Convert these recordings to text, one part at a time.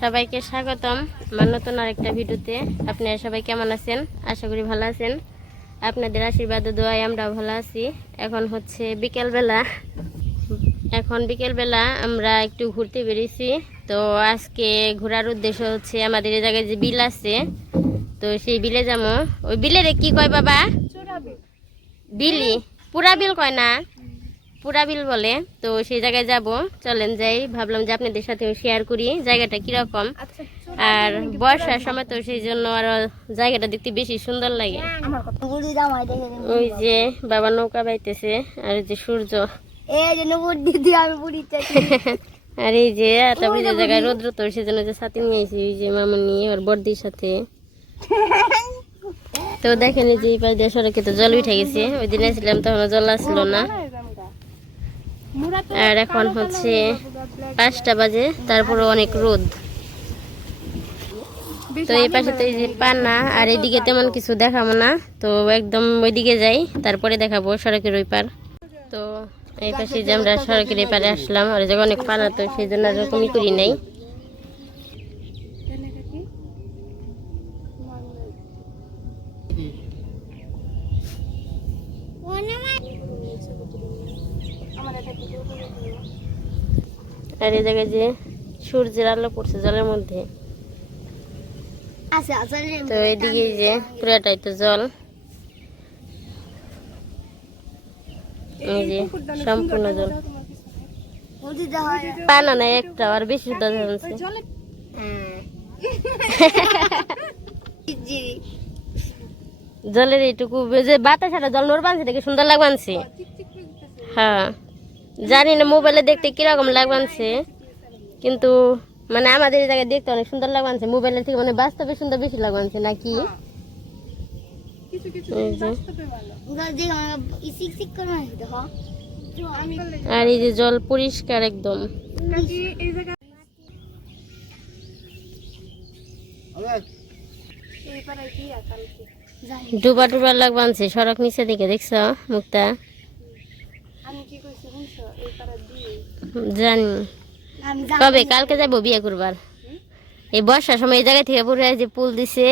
সবাইকে স্বাগতম আমার নতুন আরেকটা ভিডিওতে। আপনারা সবাই কেমন আছেন? আশা করি ভালো আছেন। আপনাদের আশীর্বাদ ও দোয়ায় আমরাও ভালো আছি। এখন হচ্ছে বিকেলবেলা। এখন বিকেলবেলা আমরা একটু ঘুরতে বেরিয়েছি। তো আজকে ঘোরার উদ্দেশ্য হচ্ছে আমাদের এই জায়গায় যে বিল আছে তো সেই বিলে যাব। ওই বিলের কি কয় বাবা? বিলি? পুরা বিল কয় না? পুরা বিল বলে তো সেই জায়গায় যাব। চলেন যাই ভাবলাম যে আপনাদের সাথে শেয়ার করি জায়গাটা কীরকম। আর বর্ষার সময় তো সেই জন্য আরও জায়গাটা দেখতে বেশি সুন্দর লাগে। নিন। ওই যে বাবা নৌকা বাইতেছে আর যে সূর্য। এই যে নবুর দিদি আমি বুড়ি চাচ্ছি আর এই যে তারপরে যে জায়গায় রৌদ্র তো সেজন্য যে সাথে নিয়ে আইছি ওই যে মামনি আর বর্দির সাথে। তো দেখেন যে এই পাশ দিয়ে সড়কে তো জল উঠে গেছে ওই দিন আসলাম তখন জল আসলো না। আর এখন হচ্ছে পাঁচটা বাজে, তারপরে অনেক রোদ। তো এই পাশে তো এই যে পানা আর এইদিকে তেমন কিছু দেখাবো না। তো একদম ওইদিকে যাই, তারপরে দেখাবো সড়কের ওই পার। তো এই পাশে যে আমরা সড়কের এই পারে আসলাম, আর যখন অনেক পানা তো সেই জন্য আর করি নাই। আর এই জায়গায় যে সূর্যের আলো পড়ছে জলের মধ্যে। রে। তো এদিকে যে পুরাটাই তো জল। এই যে সম্পূর্ণ জল। পানা নাই একটা আর বেশি হ্যাঁ জলের এইটুকু যে বাতাস জল নোর বানছে দেখে সুন্দর লাগবানছে। হ্যাঁ। জানি না মোবাইলে দেখতে কীরকম লাগবানছে কিন্তু মানে আমাদের এই জায়গায় দেখতে অনেক সুন্দর লাগবানছে। মোবাইলের থেকে মানে বাস্তবে সুন্দর বেশি লাগবানছে নাকি? এই যে। ওরা যে আমাকে ইসিক সিক করে মারি দেখো। আমি আর এই যে জল পরিষ্কার একদম। ডুবা ডুবা লাগবানছে সড়ক নিচে দিকে দেখছ মুক্তা আমি কি কইছি শুনছো এই পাড়া দিয়ে জানি। কবে? কালকে যাব বিয়ে করবার। এই বর্ষার সময় এই জায়গা থেকে পুরো যে পুল দিছে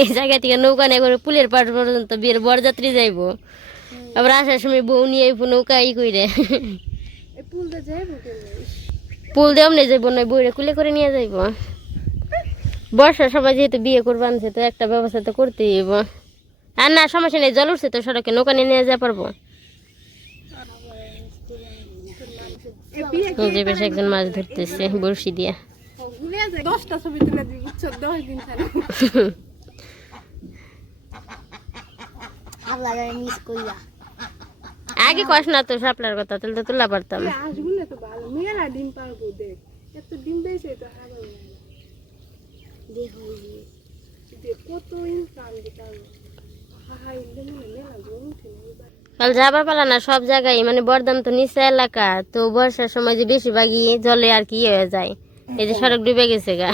এই জায়গা থেকে নৌকা নিয়ে করে পুলের পাড় পর্যন্ত বিয়ের বরযাত্রী যাইবো। আবার আসার সময় বউ নিয়ে আইবো নৌকা ই কইরে। পুল দিয়ে অমনি যাইবো নয় বইরে কুলে করে নিয়ে যাইবো। বর্ষার সময় যেহেতু বিয়ে করবার আনছে তো একটা ব্যবস্থা তো করতেই হইব। আর না সমস্যা নেই জল উঠছে তো সড়কে নৌকা নিয়ে নিয়ে যা পারব এই যে বেশ একজন মাছ ধরতেছে বড়শি দিয়া। দশটা ছবি তুলে বুঝছ? দশ দিন আগে কষ না তো সাপলার কথা তাহলে তো তুলা পারতাম। ডিম পারব দেখ। এত ডিম তো কত ইনকাম দিতাম। হাহাই মনে মেলা এবার কাল যাবার পালা না সব জায়গায় মানে বর্ধমান তো নিচে এলাকা তো বর্ষার সময় যে বেশিরভাগই জলে আর কি হয়ে যায়। এই যে সড়ক ডুবে গেছে গা।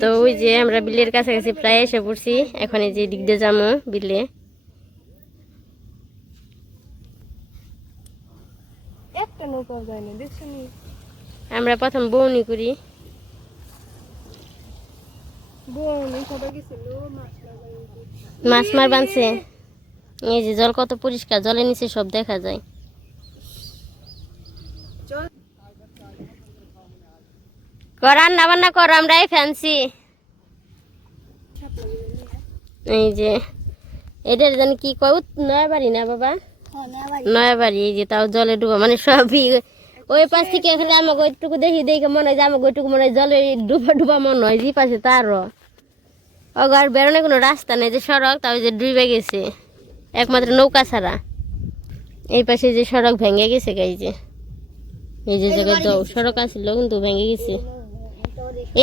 তো ওই যে আমরা বিলের কাছাকাছি প্রায় এসে পড়ছি এখন এই যে দিক দিয়ে যাব বিলে। আমরা প্রথম বৌনি করি। মাছ মার বানছে। এই যে জল কত পরিষ্কার, জলের নিচে সব দেখা যায়। রান্না বান্না কর ফ্যান্সি। এই যে এটার জানি কি কয়, উত- নয়াবাড়ি না বাবা? হ্যাঁ না বাড়ি এই যে তাও জলে ডুবা মানে সবই ওই পাশ থেকে এখানে আমাকে ওইটুকু দেখি, দেখে মনে হয় যে আমাকে ওইটুকু মনে হয় জলে ডুবা ডুবা মনে হয় যে পাশে তারও। ওগার বেরোনে কোনো রাস্তা নেই যে সড়ক, তাও যে ডুবে গেছে। একমাত্র নৌকা ছাড়া। এই পাশে যে সড়ক ভেঙে গেছে গাই যে। এই যে জায়গায় সড়ক আসছিল কিন্তু ভেঙে গেছে।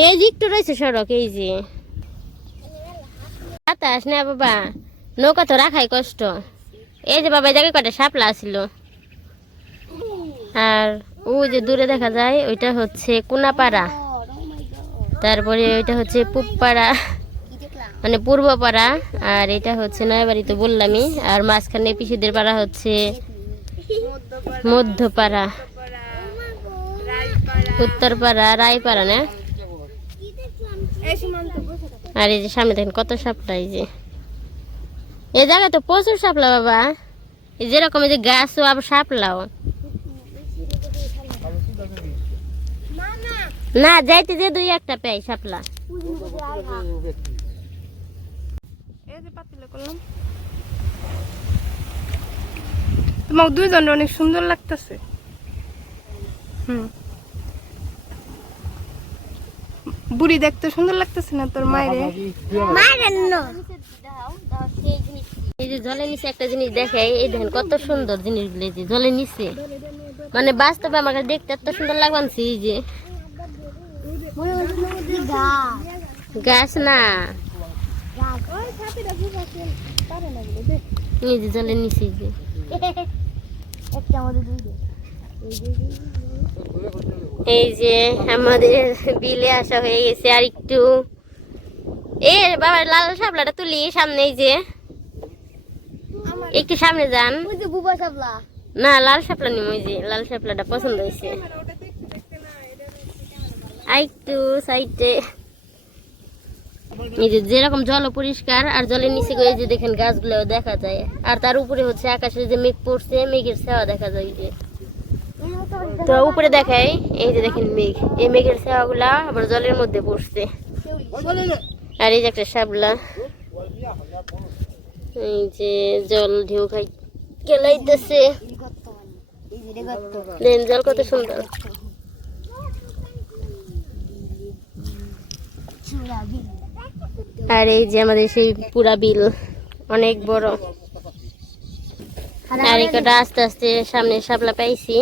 এই যে একটু রয়েছে সড়ক এই যে। বাতাস না বাবা নৌকা তো রাখাই কষ্ট। এই যে বাবা এই জায়গায় কটা সাপলা আসছিল আর ওই যে দূরে দেখা যায় ওইটা হচ্ছে কোনাপাড়া। তারপরে ওইটা হচ্ছে দেখলাম মানে পূর্বপাড়া, আর এটা হচ্ছে নয়াবাড়ি তো বললামই, আর মাঝখানে পিসিদের পাড়া হচ্ছে মধ্যপাড়া। উত্তরপাড়া, রায়পাড়া না? আর এই যে সামনে দেখেন কত সাপলা এই যে। এই জায়গায় তো প্রচুর সাপলা বাবা। এই যেরকম এই যে গাছও আবার সাপলাও না, যাইতে যে দুই একটা পেয়ে সাপলা এই যে পাতিলে করলাম। তোমার দুইজন অনেক সুন্দর লাগতেছে। হুম। বুড়ি দেখতে সুন্দর লাগতেছে না তোর মায়ের? এই যে জলের নিচে একটা জিনিস দেখে এই দেখেন কত সুন্দর জিনিসগুলো এই যে জলের নিচে। মানে বাস্তবে আমাকে দেখতে এত সুন্দর লাগবানছে এই যে। গাছ না। এই যে নিচে যে। আমাদের এই যে আমাদের বিলে আসা হয়ে গেছে আর একটু। এ বাবা, লাল সাপলাটা তুলি সামনে যে। একটু সামনে যান। না, লাল সাপলা নিম ওই যে লাল সাপলাটা পছন্দ হয়েছে। আর একটু সাইডে। এই যে যেরকম জল পরিষ্কার আর জলের নিচে গিয়ে যে দেখেন গাছগুলো দেখা যায়। আর তার উপরে হচ্ছে আকাশে যে মেঘ পড়ছে, মেঘের ছাওয়া দেখা যায় যে। তো উপরে দেখাই, এই যে দেখেন মেঘ। এই মেঘের ছাওয়াগুলা আবার জলের মধ্যে পড়ছে। আর এই যে একটা শাপলা। এই যে জল ঢেউ খাই কেলাইতেছে জল কত সুন্দর। আর এই যে আমাদের সেই পুরা বিল অনেক বড়। আর এই কটা আস্তে আস্তে সামনে শাপলা পাইছি।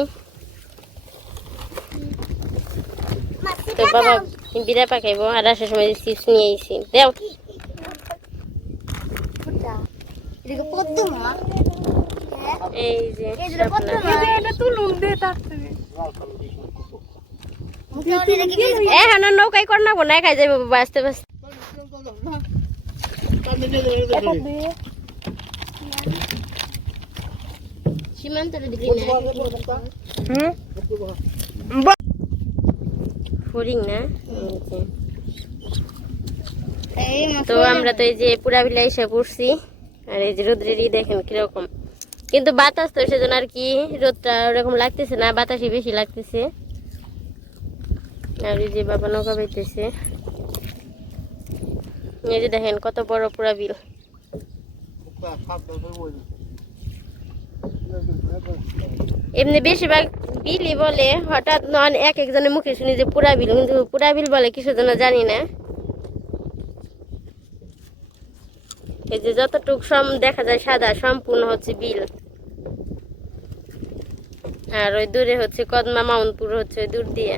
তো বাবা বিদায় পাকাইবো আর আসার সময় চিপস নিয়ে আইছি। দেও। এই যে এটা এখন নৌকায় কর না না একাই যাব বাবা আস্তে আস্তে সীমান্তের দিকে হুম তো আমরা তো এই যে পুরা বিলা এসে পড়ছি, আর এই যে রোদ্রেরই দেখেন কীরকম। কিন্তু বাতাস তো সেজন্য আর কি, রোদটা ওরকম লাগতেছে না, বাতাসই বেশি লাগতেছে। আর এই যে বাবা নৌকা পাইতেছে এই যে দেখেন, কত বড় পুরা বিল। এমনি বেশিরভাগ বিলই বলে, হঠাৎ নন এক একজনের মুখে শুনি যে পুরা বিল, কিন্তু পুরা বিল বলে কিছু জন্য জানি না। এই যে যতটুক সম দেখা যায়, সাদা সম্পূর্ণ হচ্ছে বিল। আর ওই দূরে হচ্ছে কদমা মাউন্টপুর হচ্ছে দূর দিয়ে।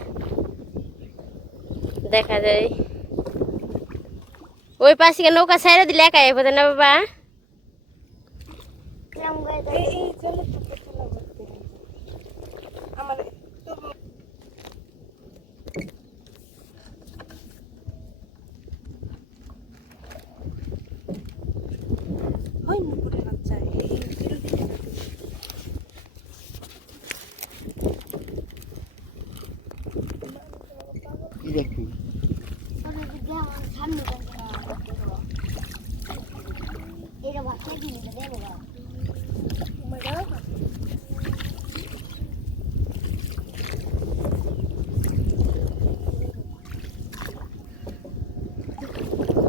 দেখা যায়। ওই পাশে নৌকা ছাইরে দিলে একাই বোঝে না বাবা? হয় নুপুরের বাচ্চা এই এই বিরোধী খেলা করছে। এটা ভাষা কি দেবো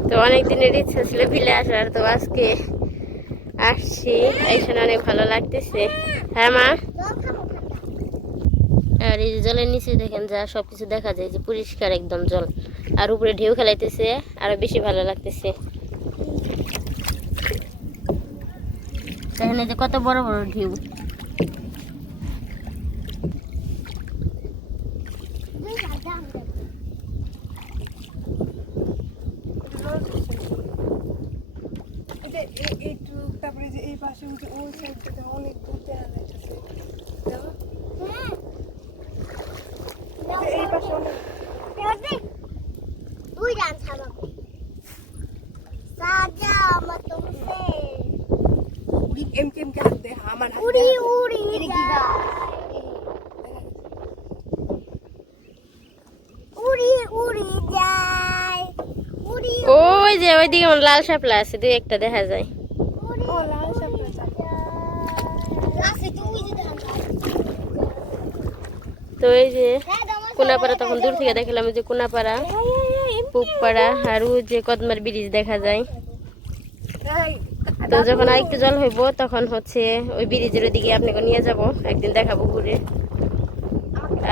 তো অনেক দিনের ইচ্ছা ছিল ফিরে আসার, তো আজকে আসছি। এসে অনেক ভালো লাগতেছে। হ্যাঁ মা? আর এই যে জলের নিচে দেখেন যা, সবকিছু দেখা যায় যে পরিষ্কার একদম জল। আর উপরে ঢেউ খেলাইতেছে, আরও বেশি ভালো লাগতেছে। যে কত বড় বড় ঢেউ এটা এই- এইটুক, তারপরে পাশে ওই যে ওই সাইডটাতে অনেক দূর দেখা। যাইতেছে। এই পাশে অনেক। সাজা আমার তোমাকে উড়ি এম কেম কে হাত আমার হাত উড়ি। উড়ি এটা কি গাছ উড়ি যায়। ওই যে ওইদিকে আমার লাল শাপলা আছে দুই একটা দেখা যায় উড়ি ও লাল শাপলা আছে তুই যে দাম তো এই যে কোনাপাড়া তখন দূর থেকে দেখলাম যে কোনাপাড়া পুকপাড়া আর ওই যে কদমার ব্রিজ দেখা যায়। তো যখন আরেকটু জল হইব তখন হচ্ছে ওই ব্রিজের ওইদিকে আপনাকে নিয়ে যাব একদিন দেখাবো ঘুরে।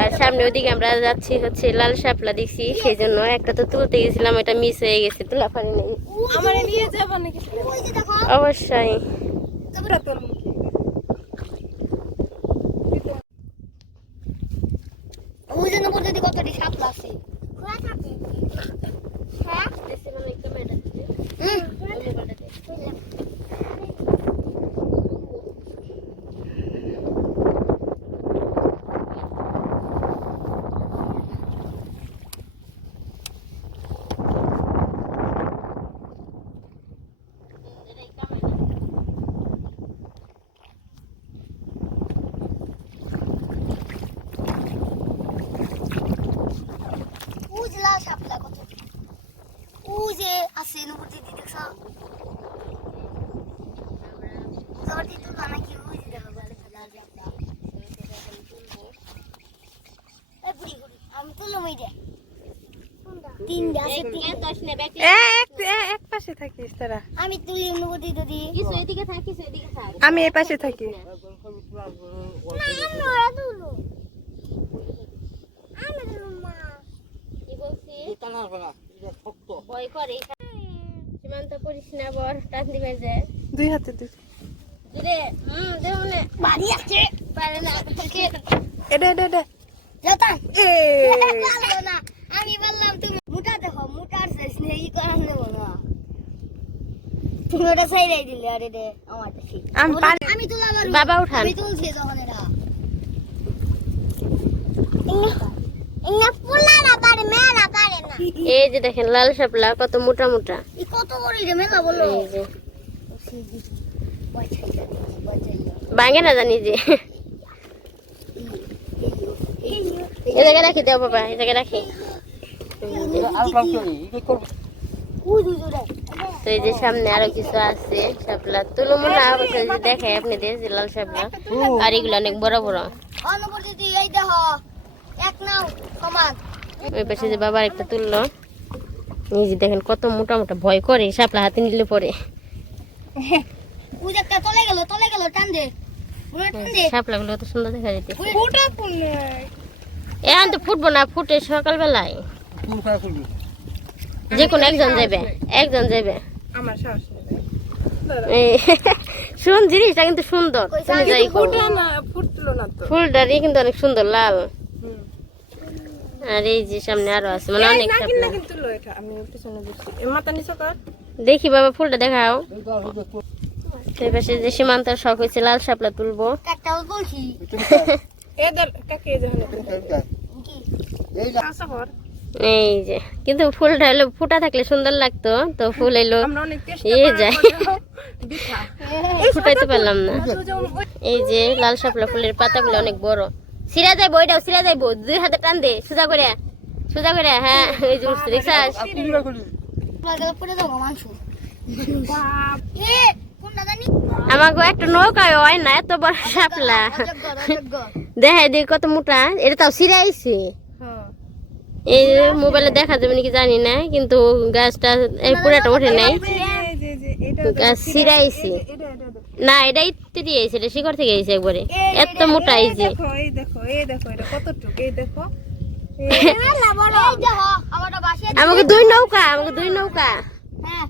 আর সামনে ওইদিকে আমরা যাচ্ছি হচ্ছে লাল শাপলা দেখছি সেই জন্য একটা তো তুলতে গেছিলাম ওটা মিস হয়ে গেছে তোলা পারি নাই। অবশ্যই। তোমরা তোর মুখে ওই জন্য বলতে দি কতটি শাপলা আছে হ্যাঁ হুম উজলা শাপলা কত উজে আছে দিদি দিদি বলে লাল শাপলা এই বুড়ি বুড়ি আমি তুলো মই দে তিনটা আছে তিন এ, এক এ- পাশে থাকিস তোরা আমি দিদি আমি এই পাশে থাকি আমি ভয় সীমান্ত করিস না বর টান দিবে যে। দুই হাতে দুই রে হুম দেও নে বাড়ি আছে। পারে না এটা এটা এটা যেতাম এ পারল না। আমি বললাম তুমি মোটা দেখো মোটার সাইজ নেই ই করান দেবো না? তুমি ওটা সাইডাই দিলে আরে রে আমি আমি বাবা উঠান। আমি তুলছি এটা এই যে দেখেন লাল শাপলা কত মোটা মোটা। ই কত বড় রে মেলা বলো। যে। ভাঙে না জানি যে। এ জায়গায় রাখি দেও বাবা এই জায়গায় রাখি। তো এই যে সামনে আরও কিছু আছে শাপলা। তুলো মনে অবশ্য যে দেখাই আপনাদের লাল শাপলা। আর এগুলো অনেক বড় বড়। অনুপস্থিতি এই দেখো। ওই পাশে যে বাবার একটা তুললো। যে দেখেন কত মোটা মোটা ভয় করে শাপলা হাতে নিলে পরে। ওই তলে গেল তলে গেল টান দে। পুরো টান দে। শাপলা গুলো কত সুন্দর দেখা যেতে এখন তো ফুটবো না ফুটে সকালবেলায়। যে কোনো একজন যাবে একজন যাবে আমার শুন জিনিসটা কিন্তু সুন্দর ফুলটারই কিন্তু অনেক সুন্দর লাল। আর এই যে সামনে আরও আছে মানে অনেক না শাপলা কিন্তু লো এটা আমি পিছনে দেখছি এ মাথা নিচে কর। দেখি বাবা ফুলটা দেখাও। সেই পাশে যে সীমান্তের শখ হয়েছে লাল শাপলা তুলবো। কর। এই যে কিন্তু ফুলটা হলো ফুটা থাকলে সুন্দর লাগতো তো ফুল এলো। আমরা অনেক চেষ্টা এ যায়। ফুটাইতে পারলাম না। এই যে লাল শাপলা ফুলের পাতাগুলো অনেক বড়। সিরা যাইবো ওইটাও সিরা যাইবো। দুই হাতে টান দে সোজা করে সোজা করে হ্যাঁ এই যে উঠছে দেখছাস? আমাকে একটা নৌকায় হয় না এত বড় অযোগ্য দেখাই দিই কত মোটা এটা তাও সিরা আইছে হ্যাঁ। এই মোবাইলে দেখা যাবে নাকি জানি না কিন্তু গাছটা এই পুরাটা ওঠে নাই। গাছ সিরাইছে। না এটা ইত্যাদি দিয়ে আইছে এটা শিকড় থেকে আইছে একবারে। এত মোটা এই আইছে দেখো, এই দেখো, এই দেখো, এটা কতটুকু, এই দেখো। আমাকে দুই নৌকা আমাকে দুই নৌকা। হ্যাঁ।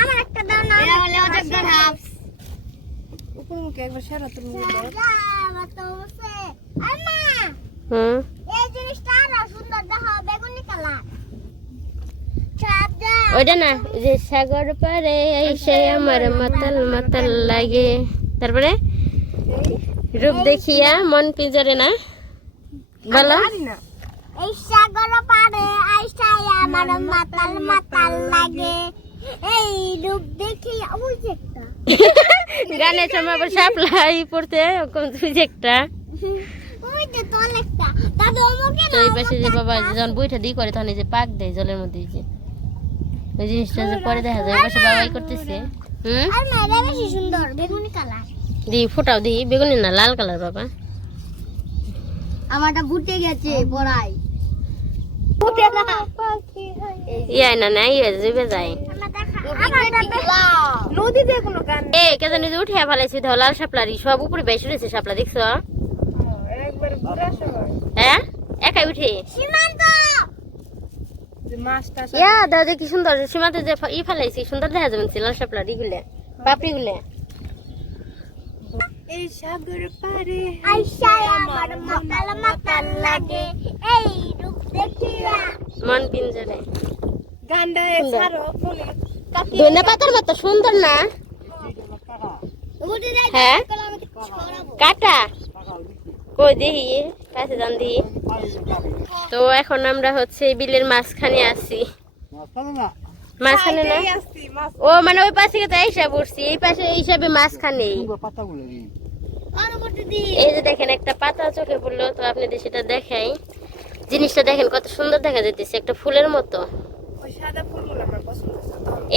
আমার একটা দাও না। এটা হলো অযোগ্য হাফ। উপর মুখে একবার সারা তুমি আমার তো বসে। আম্মা হুম। এই জিনিসটা আরও সুন্দর। দেখো বেগুনি কালার। ওইটা না যে সাগর পারে এসে আমার মাতাল মাতাল লাগে। তারপরে রূপ দেখিয়া মন পিঞ্জরে না? বলো। না। এই সাগর পারে আইসাই আমার মাতাল মাতাল লাগে। এই রূপ দেখি ওই একটা। গানের সময় আবার সাপ্লাই পড়তে ওরকম দুই যে একটা। তো এই পাশে যে বাবা যখন বইটা দিয়ে করে তখন এই যে পাক দেয় জলের মধ্যে যে। ওই জিনিসটা যে পরে দেখা যায় পাশে বাবাই করতেছে। হুম? আর মায়েরা বেশি সুন্দর বেগুনি কালার। দি ফোটাও দি বেগুনি না লাল কালার বাবা। আমারটা ফুটে গেছে পড়াই ফুটে না ইয়াই না না ইয়ে যাবে যায়। নদীতে কোনো গান এ কে জানি যে ধর লাল শাপলারি সব উপরে বেশ উঠেছে শাপলা দেখছ? একবার ঘুরে আসা। হয়? একাই উঠে। সীমান্ত! ইয়া যে কি সুন্দর সীমাতে যে ই ফেলাইছি সুন্দর দেখা যাবে লাল শাপলারি গুলে পাপড়ি গুলে। এই সাগর পারে আমার মাতাল মাতাল লাগে। এই রূপ দেখিয়া। মন পিঞ্জরে। গানটা ছাড়ো ফোনে ধনে পাতার মতো সুন্দর না? হ্যাঁ? কাটা। কই দেখি কাছে যান দেখি। তো এখন আমরা হচ্ছে বিলের মাঝখানে আছি। মাঝখানে না? মাছ ও মানে ওই পাশে তো এইসা পড়ছি এই পাশে এই হিসাবে মাঝখানেই। আর করতে দি এই যে দেখেন একটা পাতা চোখে পড়ল তো আপনাদের সেটা দেখাই। জিনিসটা দেখেন কত সুন্দর দেখা যাইতেছে একটা ফুলের মতো।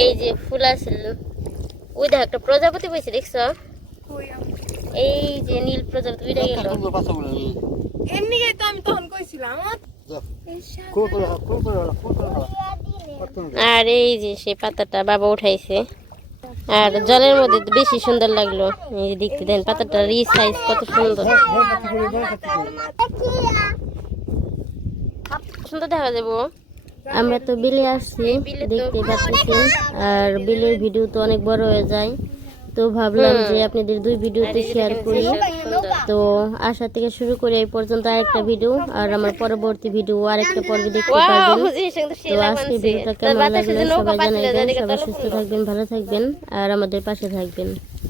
এই যে ফুল আছে ওই দেখ একটা প্রজাপতি বইছে দেখছ? কই আমি এই যে নীল প্রজাপতি গেল। এমনি তো আমি তখন কইছিলাম আর এই যে সেই পাতাটা বাবা উঠাইছে। আর জলের মধ্যে বেশি সুন্দর লাগল। এই যে দেখতে দেন পাতাটা রি সাইজ কত সুন্দর। সুন্দর দেখা যাব আমরা তো বিলে আসছি দেখতে পাচ্ছি আর বিলের ভিডিও তো অনেক বড় হয়ে যায়। তো ভাবলাম যে আপনাদের দুই ভিডিওতে শেয়ার করি। তো আশা থেকে শুরু করে এই পর্যন্ত আরেকটা ভিডিও আর আমার পরবর্তী ভিডিও আরেকটা পর্বে দেখতে পারবেন তো আজকে ভিডিওটা কেমন লাগল? সবাই জানাবেন সবাই সুস্থ থাকবেন ভালো থাকবেন আর আমাদের পাশে থাকবেন।